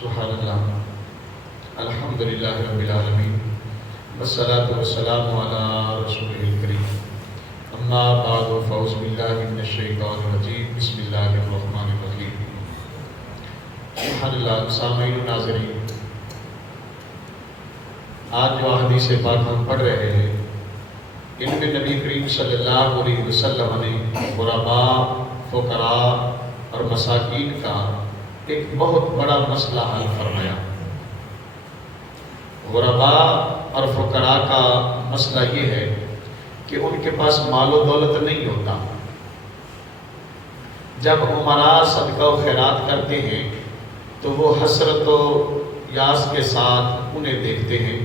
سبحان اللہ، الحمدللہ رب العالمین، والصلاة والسلام علی رسولہ الکریم، اما بعد فاعوذ باللہ من الشیطان الرجیم، بسم اللہ الرحمن الرحیم۔ سبحان اللہ۔ سامعین و ناظرین، آج جو احادیث پاک ہم پڑھ رہے ہیں ان میں نبی کریم صلی اللہ علیہ وسلم نے غرباء، فقراء اور مساکین کا ایک بہت بڑا مسئلہ حل فرمایا۔ غرباء اور فقراء کا مسئلہ یہ ہے کہ ان کے پاس مال و دولت نہیں ہوتا۔ جب امراء صدقہ و خیرات کرتے ہیں تو وہ حسرت و یاس کے ساتھ انہیں دیکھتے ہیں،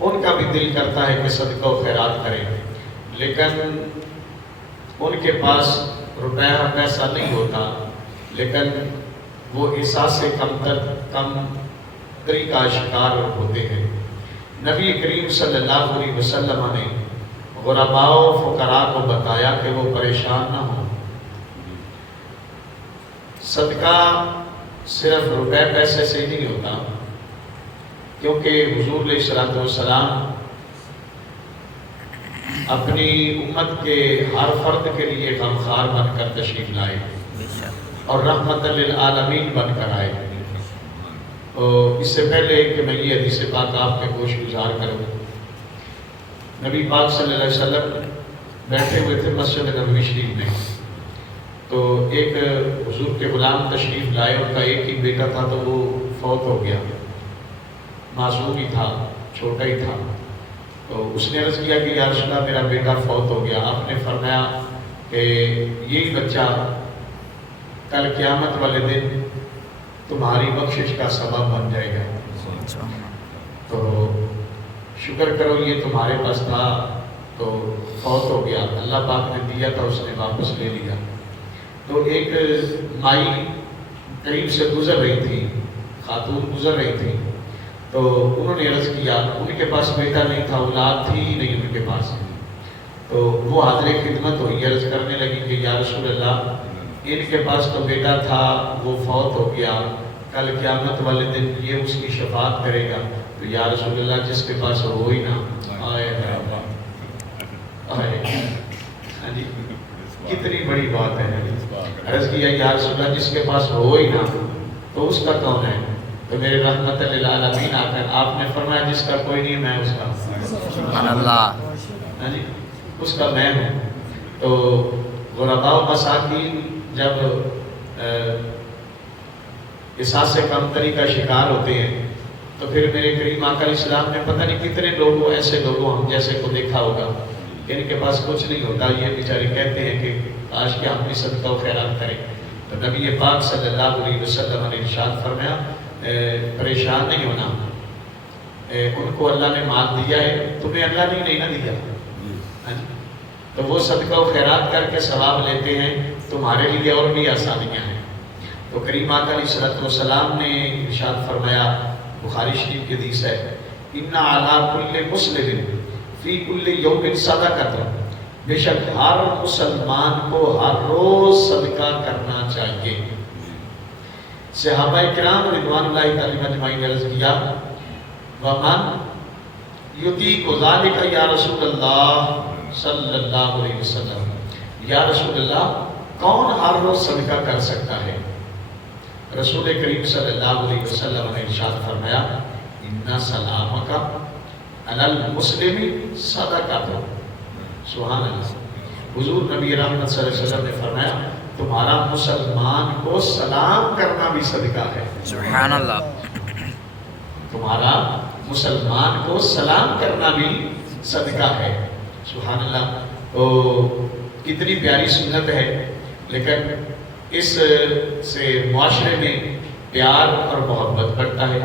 ان کا بھی دل کرتا ہے کہ صدقہ و خیرات کریں، لیکن ان کے پاس روپیہ پیسہ نہیں ہوتا، لیکن وہ احساس کم تری کا شکار ہوتے ہیں۔ نبی کریم صلی اللہ علیہ وسلم نے غرباء و فقراء کو بتایا کہ وہ پریشان نہ ہوں۔ صدقہ صرف روپے پیسے سے نہیں ہوتا، کیونکہ حضور علیہ السلام اپنی امت کے ہر فرد کے لیے غمخوار بن کر تشریف لائے اور رحمت للعالمین بن کر آئے۔ تو اس سے پہلے کہ میں یہ حدیث پاک آپ کے گوش گزار کروں، نبی پاک صلی اللہ علیہ وسلم بیٹھے ہوئے تھے مسجد نبوی شریف میں، تو ایک حضور کے غلام تشریف لائے، ان کا ایک ہی بیٹا تھا تو وہ فوت ہو گیا، معصوم ہی تھا، چھوٹا ہی تھا۔ تو اس نے عرض کیا کہ یا رسول اللہ میرا بیٹا فوت ہو گیا۔ آپ نے فرمایا کہ یہی بچہ کل قیامت والے دن تمہاری بخشش کا سبب بن جائے گا، تو شکر کرو یہ تمہارے پاس تھا تو فوت ہو گیا، اللہ پاک نے دیا تھا اس نے واپس لے لیا۔ تو ایک مائی قریب سے گزر رہی تھی، خاتون گزر رہی تھی، تو انہوں نے عرض کیا، ان کے پاس بیٹا نہیں تھا، اولاد تھی ہی نہیں ان کے پاس، تو وہ حاضر خدمت ہوئی، عرض کرنے لگی کہ یا رسول اللہ ان کے پاس تو بیٹا تھا وہ فوت ہو گیا، کل قیامت والے دن یہ اس کی شفاعت کرے گا، تو یا رسول اللہ جس کے پاس ہو ہی نہ آئے ہاں جی، کتنی بڑی بات ہے۔ عرض کیا یا رسول اللہ جس کے پاس ہو ہی نہ تو اس کا کون ہے؟ تو میرے رحمت للعالمین آ کر آپ نے فرمایا جس کا کوئی نہیں میں اس کا، سبحان اللہ، ہاں جی، اس کا میں ہوں۔ تو غرباء و مساکین جب احساس کمتری کا شکار ہوتے ہیں تو پھر میرے کریم آقا علیہ السلام نے پتہ نہیں کتنے لوگوں، ایسے لوگوں ہم جیسے کو دیکھا ہوگا ان کے پاس کچھ نہیں ہوتا، یہ بیچارے کہتے ہیں کہ کاش کہ ہم بھی صدقہ و خیرات کریں۔ تو نبی پاک صلی اللہ علیہ وسلم نے ارشاد فرمایا پریشان نہیں ہونا، ان کو اللہ نے مال دیا ہے، تمہیں اللہ نے نہیں نہ دیا، تو وہ صدقہ و خیرات کر کے ثواب لیتے ہیں، تمہارے لیے اور بھی آسانیاں ہیں۔ تو کریم آقا علیہ السلام نے ارشاد فرمایا، بخاری شریف کی حدیث ہے، ان علی کل مسلم فی کل یوم صدقۃ، بے شک ہر مسلمان کو ہر روز صدقہ کرنا چاہیے۔ صحابہ کرام رضوان اللہ تعالی اجمعین نے عرض کیا ومن یطیق ذلک یا رسول اللہ صلی اللہ علیہ وسلم، یا رسول اللہ کون ہر روز صدقہ کر سکتا ہے؟ رسول کریم صلی اللہ علیہ وسلم نے ارشاد فرمایا ان سلامک علی المسلم صدقۃ، سبحان اللہ۔ حضور نبی رحمت صلی اللہ علیہ وسلم نے فرمایا تمہارا مسلمان کو سلام کرنا بھی صدقہ ہے، سبحان اللہ، تمہارا مسلمان کو سلام کرنا بھی صدقہ ہے، سبحان اللہ۔ تو کتنی پیاری سنت ہے، لیکن اس سے معاشرے میں پیار اور محبت بڑھتا ہے،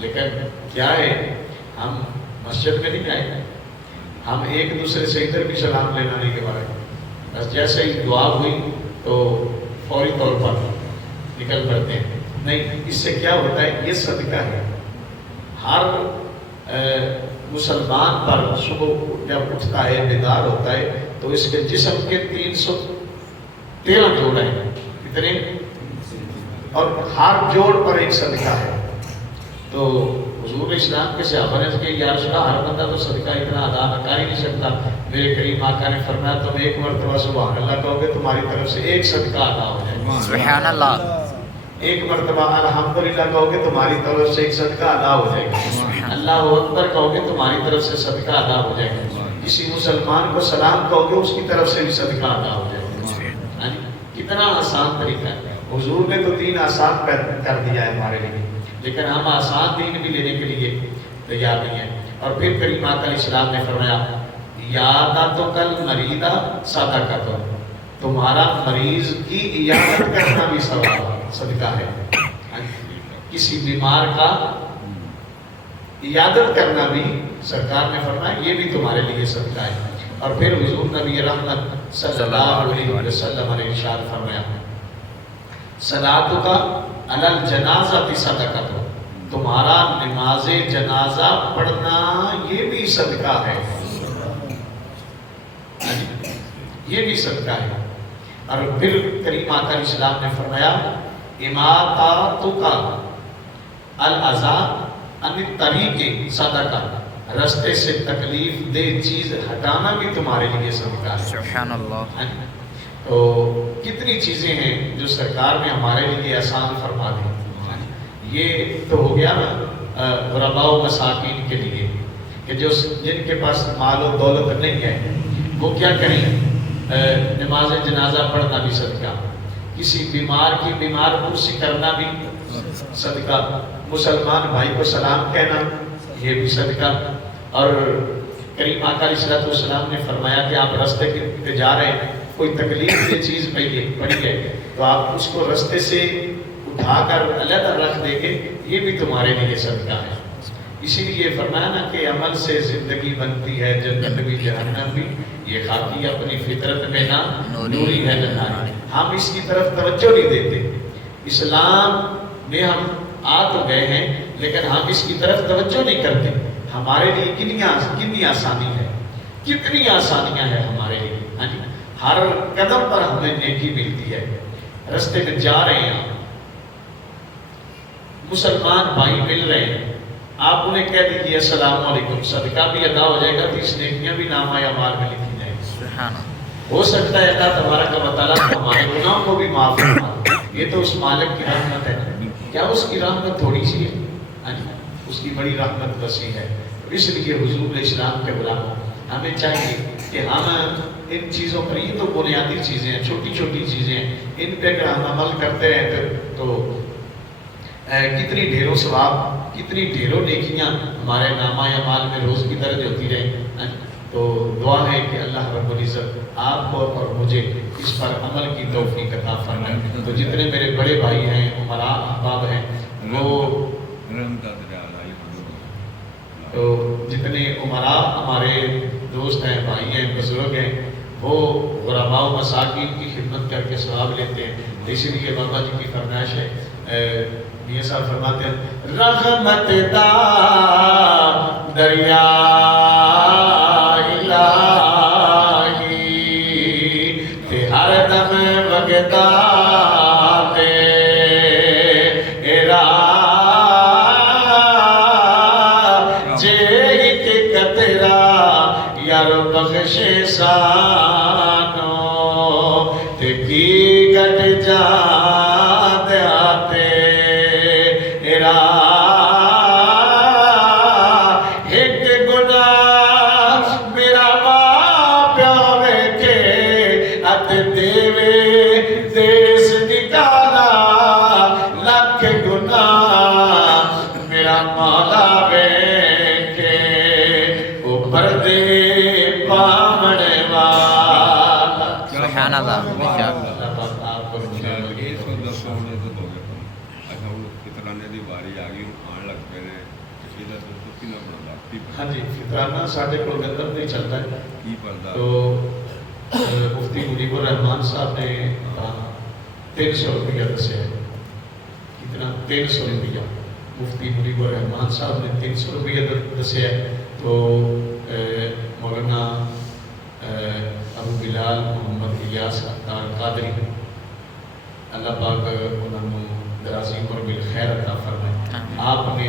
لیکن کیا ہے ہم مسجد میں نہیں آئے، ہم ایک دوسرے سے ادھر بھی سلام لینا نہیں کے بارے، بس جیسے ہی دعا ہوئی تو فوری طور پر نکل پڑتے ہیں، نہیں، اس سے کیا ہوتا ہے یہ صدقہ ہے۔ ہر مسلمان پر صبح جب اٹھتا ہے بیدار ہوتا ہے تو اس کے جسم کے 313 جوڑ ہیں، کتنے؟ اور ہر جوڑ پر ایک صدقہ ہے۔ تو حضور اسلام کے صحابہ نے کہ یا رسول اللہ ہر بندہ تو صدقہ اتنا ادا کر ہی نہیں سکتا. میرے کریم آقا نے فرمایا تم ایک مرتبہ سبحان اللہ کہو گے تمہاری طرف سے ایک صدقہ ادا ہو جائے گا. سبحان اللہ. ایک مرتبہ الحمدللہ کہو گے تمہاری طرف سے ایک صدقہ ادا ہو جائے گا. اللہ اکبر کہو گے تمہاری طرف سے صدقہ ادا ہو جائے گا. کسی مسلمان کو سلام کہو گے اس کی طرف سے بھی صدقہ ادا ہو جائے گا. کتنا آسان طریقہ ہے. حضور نے تو دین آسان کر دیا ہے ہمارے لیے، لیکن ہم آسان دین بھی لینے کے لیے تیار نہیں ہیں. اور پھر کریم آقا علیہ السلام نے فرمایا یادا تو کل مریدہ سادہ کا تو تمہارا مریض کی عیادت کرنا بھی ثواب صدقہ ہے. کسی بیمار کا عیادت کرنا بھی سرکار نے فرمایا یہ بھی تمہارے لیے صدقہ ہے. اور پھر حضور نبی رحمت صلی اللہ علیہ وسلم نے ارشاد فرمایا صلاتک علی الجنازہ صدقہ تو تمہارا نماز جنازہ پڑھنا یہ بھی صدقہ ہے. یہ بھی صدقہ ہے. اور پھر کریم آقا علیہ السلام نے فرمایا اماطتک الاذی عن الطریق صدقہ رستے سے تکلیف دہ چیز ہٹانا بھی تمہارے لیے صدقہ ہے. سبحان اللہ. تو کتنی چیزیں ہیں جو سرکار نے ہمارے لیے آسان فرما دی. یہ تو ہو گیا نا غرباء و مساکین کے لیے کہ جو جن کے پاس مال و دولت نہیں ہے وہ کیا کریں. نماز جنازہ پڑھنا بھی صدقہ. کسی بیمار کی بیمار پرسی کرنا بھی صدقہ. مسلمان بھائی کو سلام کہنا یہ بھی صدقہ. اور کریم آقا علیہ السلام نے فرمایا کہ آپ رستے پہ جا رہے ہیں کوئی تکلیف یہ چیز پڑی ہے تو آپ اس کو رستے سے اٹھا کر علیحدہ رکھ دیں گے یہ بھی تمہارے لیے صدقہ ہے. اسی لیے فرمایا نا کہ عمل سے زندگی بنتی ہے جنت بھی جہنم بھی یہ خاکی اپنی فطرت میں نہ نوری ہے نہ. ہم اس کی طرف توجہ نہیں دیتے. اسلام میں ہم آ تو گئے ہیں لیکن ہم اس کی طرف توجہ نہیں کرتے. ہمارے لیے کتنی آسانی ہے, کتنی آسانیاں ہیں ہمارے لیے. ہاں جی, ہر قدم پر ہمیں نیکی ملتی ہے. رستے میں جا رہے ہیں, مسلمان بھائی مل رہے ہیں, آپ انہیں کہہ دیجیے السلام علیکم, صدقہ بھی ادا ہو جائے گا, 30 نیکیاں بھی نامہ اعمال میں لکھی جائیں گی. ہو سکتا ہے اللہ تبارک و تعالیٰ ہمارے گناہوں کو بھی معاف فرما. یہ تو اس مالک کی رحمت ہے. کیا اس کی رحمت تھوڑی سی ہے؟ ہاں جی, اس کی بڑی رحمت وسیع ہے. اس لیے حضور اسلام کے غلاموں ہمیں چاہیے کہ ہم ان چیزوں پر, یہ تو بنیادی چیزیں ہیں, چھوٹی چھوٹی چیزیں ہیں, ان پہ اگر ہم عمل کرتے رہتے تو کتنی ڈھیروں ثواب, کتنی ڈھیروں نیکیاں ہمارے نامہ اعمال میں روز کی درج ہوتی رہیں. تو دعا ہے کہ اللہ رب العزت آپ کو اور مجھے اس پر عمل کی توفیق عطا فرمائے. تو جتنے میرے بڑے بھائی ہیں, عمراء احباب ہیں, وہ تو جتنے عمراء ہمارے دوست ہیں, بھائی ہیں, بزرگ ہیں, وہ غرباء و مساکین کی خدمت کر کے ثواب لیتے ہیں. اسی لیے بابا جی کی فرمائش ہے, میاں صاحب فرماتے ہیں رحمت دا دریا الہی تے ہر دم وگدا تیرا جے ایک قطرہ یار بخش سانو تے کی گٹ جا ہاں جی. فطرانہ ساڈے کول گندم نہیں چلتا ہے, تو مفتی مجیب الرحمان صاحب نے 300 روپیہ دسیا ہے. کتنا؟ 300 روپیہ. مفتی مجیب الرحمان صاحب نے 300 روپیہ دسیا ہے. تو مولانا ابو بلال محمد الیاس اختار قادری اللہ پاک انہوں نے درازی پر بالخیر عطا فرمائے, آپ نے